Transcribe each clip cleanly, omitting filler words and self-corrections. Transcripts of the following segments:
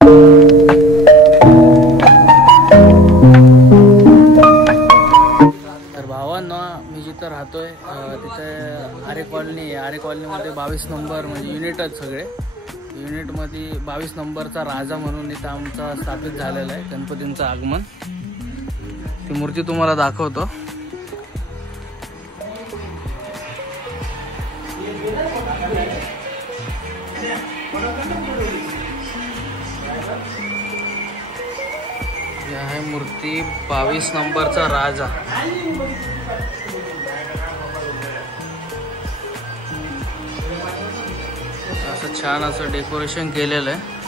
तर भावांनो, मी जिथं राहतोय तिथे आरे कॉलनी आहे. आरे कॉलनीमध्ये 22 नंबर म्हणजे युनिटच सगळे. युनिटमध्ये 22 नंबरचा राजा म्हणून इथं आमचा स्थापित झालेला आहे गणपतींचं आगमन. ती मूर्ती तुम्हाला दाखवतो. ही आहे मूर्ती 22 नंबरचा राजा. असं छान असं डेकोरेशन केलेलं आहे.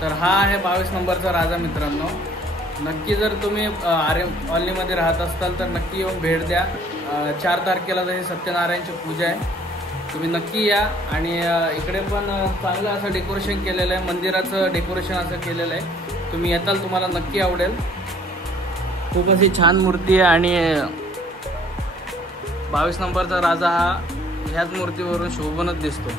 तर हा आहे 22 नंबरचा राजा मित्रांनो. नक्की जर तुम्ही आरे कॉलनीमध्ये राहत असाल तर नक्की येऊन भेट द्या. 4 तारखेला जशी सत्यनारायणची पूजा आहे, तुम्ही नक्की या. आणि इकडे पण चांगलं असं डेकोरेशन केलेलं आहे, मंदिराचं डेकोरेशन असं केलेलं आहे. तुम्ही येताल, तुम्हाला नक्की आवडेल. खूप अशी छान मूर्ती आहे. आणि 22 नंबरचा राजा हा ह्याच मूर्तीवरून शोभूनच दिसतो.